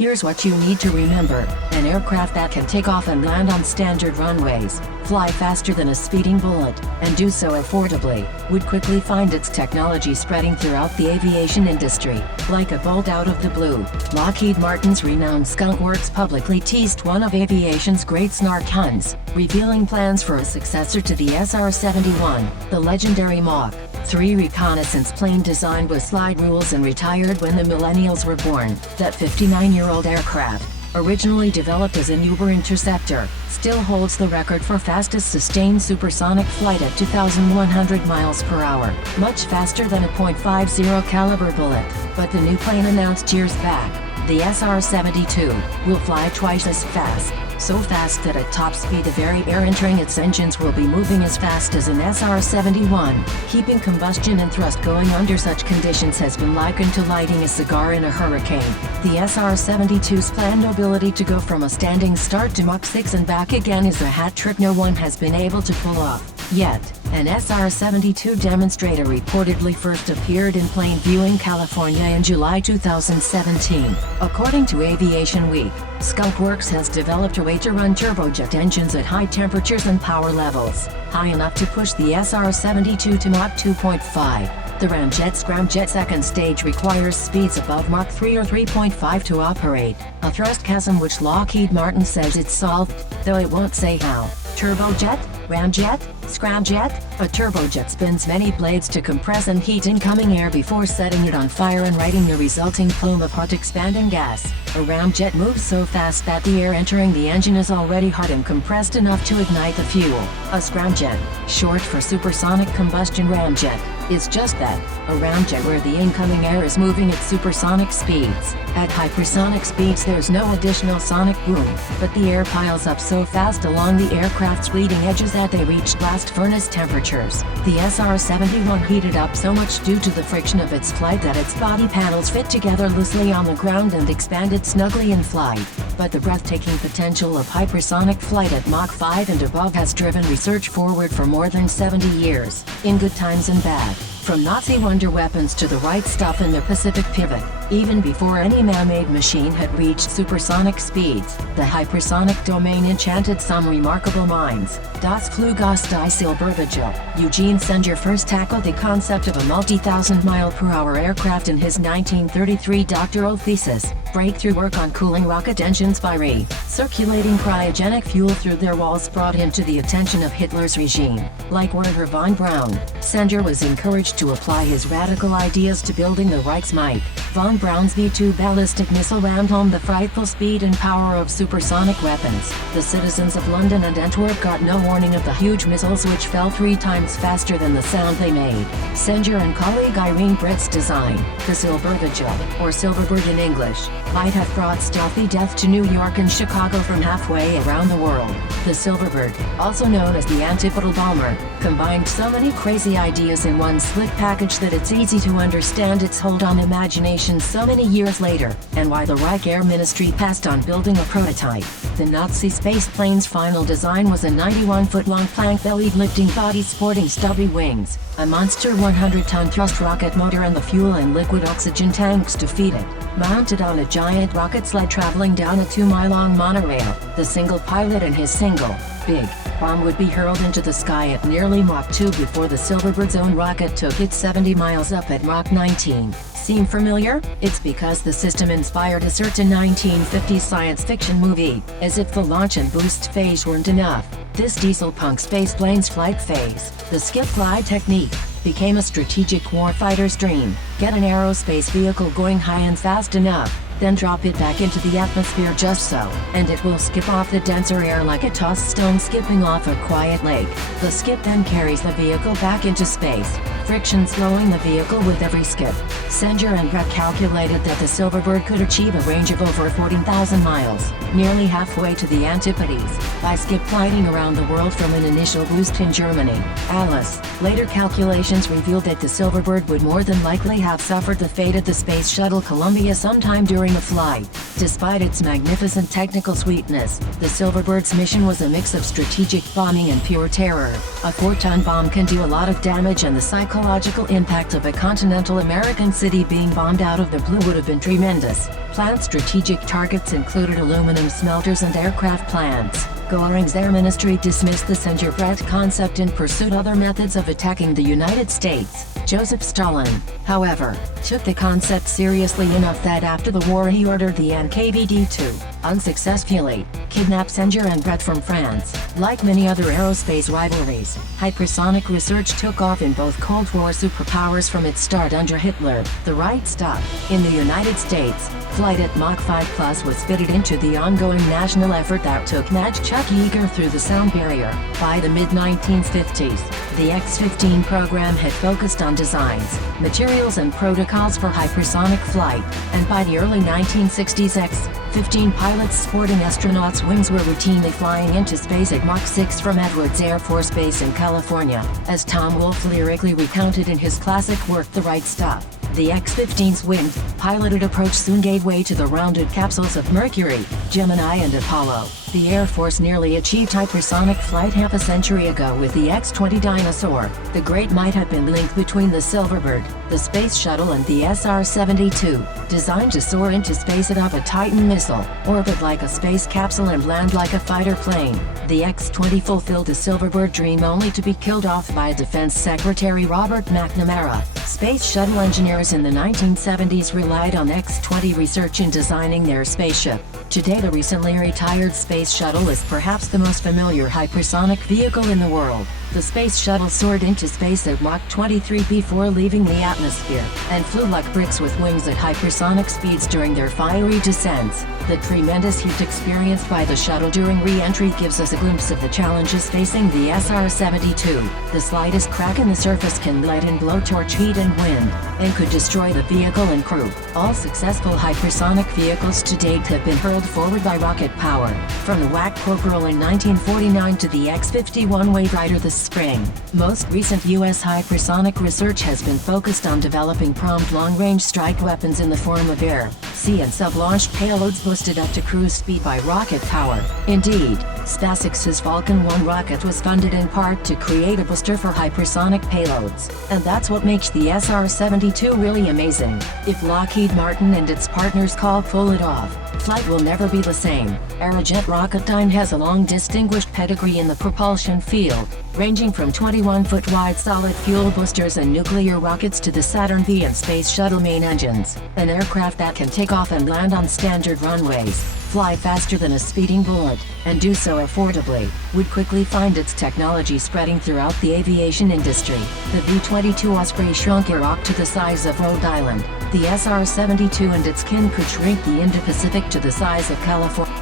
Here's what you need to remember. An aircraft that can take off and land on standard runways, fly faster than a speeding bullet, and do so affordably, would quickly find its technology spreading throughout the aviation industry. Like a bolt out of the blue, Lockheed Martin's renowned Skunk Works publicly teased one of aviation's great snark Huns, revealing plans for a successor to the SR-71, the legendary Mach 3 reconnaissance plane designed with slide rules and retired when the millennials were born. That 59-year-old aircraft, originally developed as an Uber interceptor, still holds the record for fastest sustained supersonic flight at 2,100 miles per hour, much faster than a .50 caliber bullet. But the new plane announced years back, the SR-72, will fly twice as fast. So fast that at top speed the very air entering its engines will be moving as fast as an SR-71. Keeping combustion and thrust going under such conditions has been likened to lighting a cigar in a hurricane. The SR-72's planned ability to go from a standing start to Mach 6 and back again is a hat trick no one has been able to pull off yet. An SR-72 demonstrator reportedly first appeared in plain view in California in July 2017. According to Aviation Week, Skunk Works has developed a way to run turbojet engines at high temperatures and power levels, high enough to push the SR-72 to Mach 2.5. The Scramjet second stage requires speeds above Mach 3 or 3.5 to operate, a thrust chasm which Lockheed Martin says it's solved, though it won't say how. Turbojet? Ramjet? Scramjet? A turbojet spins many blades to compress and heat incoming air before setting it on fire and writing the resulting plume of hot expanding gas. A ramjet moves so fast that the air entering the engine is already hot and compressed enough to ignite the fuel. A scramjet, short for supersonic combustion ramjet, is just that, a ramjet where the incoming air is moving at supersonic speeds. At hypersonic speeds there's no additional sonic boom, but the air piles up so fast along the aircraft's leading edges that they reach blast furnace temperatures. The SR-71 heated up so much due to the friction of its flight that its body panels fit together loosely on the ground and expanded snugly in flight. But the breathtaking potential of hypersonic flight at Mach 5 and above has driven research forward for more than 70 years, in good times and bad. From Nazi wonder weapons to the right stuff in the Pacific Pivot, even before any man-made machine had reached supersonic speeds, the hypersonic domain enchanted some remarkable minds. Das Flug aus die Silbervogel. Eugene Senger first tackled the concept of a multi-thousand-mile-per-hour aircraft in his 1933 doctoral thesis. Breakthrough work on cooling rocket engines by circulating cryogenic fuel through their walls brought him to the attention of Hitler's regime. Like Werner von Braun, Senger was encouraged to apply his radical ideas to building the Reichsmark. Von Braun's V-2 ballistic missile rammed home the frightful speed and power of supersonic weapons. The citizens of London and Antwerp got no warning of the huge missiles which fell 3 times faster than the sound they made. Senger and colleague Irene Britt's design, the Silbervogel, or Silverbird in English, might have brought stealthy death to New York and Chicago from halfway around the world. The Silverbird, also known as the antipodal bomber, combined so many crazy ideas in one slick package that it's easy to understand its hold on imagination so many years later, and why the Reich Air Ministry passed on building a prototype. The Nazi space plane's final design was a 91-foot-long plank-bellied lifting body sporting stubby wings, a monster 100-ton thrust rocket motor and the fuel and liquid oxygen tanks to feed it. Mounted on a giant rocket sled traveling down a 2-mile-long monorail, the single pilot and his single, big, bomb would be hurled into the sky at nearly Mach 2 before the Silverbird's own rocket took it 70 miles up at Mach 19. Seem familiar? It's because the system inspired a certain 1950s science fiction movie, as if the launch and boost phase weren't enough. This diesel-punk spaceplane's flight phase, the skip-glide technique, became a strategic warfighter's dream. Get an aerospace vehicle going high and fast enough, then drop it back into the atmosphere just so, and it will skip off the denser air like a tossed stone skipping off a quiet lake. The skip then carries the vehicle back into space, friction slowing the vehicle with every skip. Senger and Brett calculated that the Silverbird could achieve a range of over 14,000 miles, nearly halfway to the Antipodes, by skip gliding around the world from an initial boost in Germany. Alice. Later calculations revealed that the Silverbird would more than likely have suffered the fate of the Space Shuttle Columbia sometime during during the flight. Despite its magnificent technical sweetness, the Silverbird's mission was a mix of strategic bombing and pure terror. A 4-ton bomb can do a lot of damage, and the psychological impact of a continental American city being bombed out of the blue would have been tremendous. Planned strategic targets included aluminum smelters and aircraft plants. Goring's Air Ministry dismissed the send-your-threat concept and pursued other methods of attacking the United States. Joseph Stalin, however, took the concept seriously enough that after the war he ordered the NKVD to, unsuccessfully, kidnap Send-your-threat from France. Like many other aerospace rivalries, hypersonic research took off in both Cold War superpowers from its start under Hitler. The right stuff. In the United States, flight at Mach 5+ was fitted into the ongoing national effort that took Maj Chuck Yeager through the sound barrier. By the mid-1950s, the X-15 program had focused on designs, materials and protocols for hypersonic flight, and by the early 1960s X-15 pilots sporting astronauts' wings were routinely flying into space at Mach 6 from Edwards Air Force Base in California, as Tom Wolfe lyrically recounted in his classic work The Right Stuff. The X-15's wind-piloted approach soon gave way to the rounded capsules of Mercury, Gemini and Apollo. The Air Force nearly achieved hypersonic flight half a century ago with the X-20 Dinosaur. The great might have been linked between the Silverbird, the Space Shuttle and the SR-72, designed to soar into space atop a Titan missile, orbit like a space capsule and land like a fighter plane. The X-20 fulfilled the Silverbird dream only to be killed off by Defense Secretary Robert McNamara. Space shuttle engineers in the 1970s relied on X-20 research in designing their spaceship. Today the recently retired Space Shuttle is perhaps the most familiar hypersonic vehicle in the world. The Space Shuttle soared into space at Mach 23 before leaving the atmosphere, and flew like bricks with wings at hypersonic speeds during their fiery descents. The tremendous heat experienced by the shuttle during re-entry gives us a glimpse of the challenges facing the SR-72. The slightest crack in the surface can let in blowtorch heat and wind, and could destroy the vehicle and crew. All successful hypersonic vehicles to date have been hurled forward by rocket power, from the WAC Corporal in 1949 to the X-51 Wave Rider this spring. Most recent U.S. hypersonic research has been focused on developing prompt long-range strike weapons in the form of air, sea and sub-launched payloads boosted up to cruise speed by rocket power. Indeed, SpaceX's Falcon 1 rocket was funded in part to create a booster for hypersonic payloads, and that's what makes the SR-72 really amazing. If Lockheed Martin and its partners pull it off, flight will never be the same. Aerojet Rocketdyne has a long distinguished pedigree in the propulsion field, ranging from 21-foot wide solid fuel boosters and nuclear rockets to the Saturn V and Space Shuttle main engines, an aircraft that can take off and land on standard runways, fly faster than a speeding bullet, and do so affordably, would quickly find its technology spreading throughout the aviation industry. The V-22 Osprey shrunk Iraq to the size of Rhode Island. The SR-72 and its kin could shrink the Indo-Pacific to the size of California.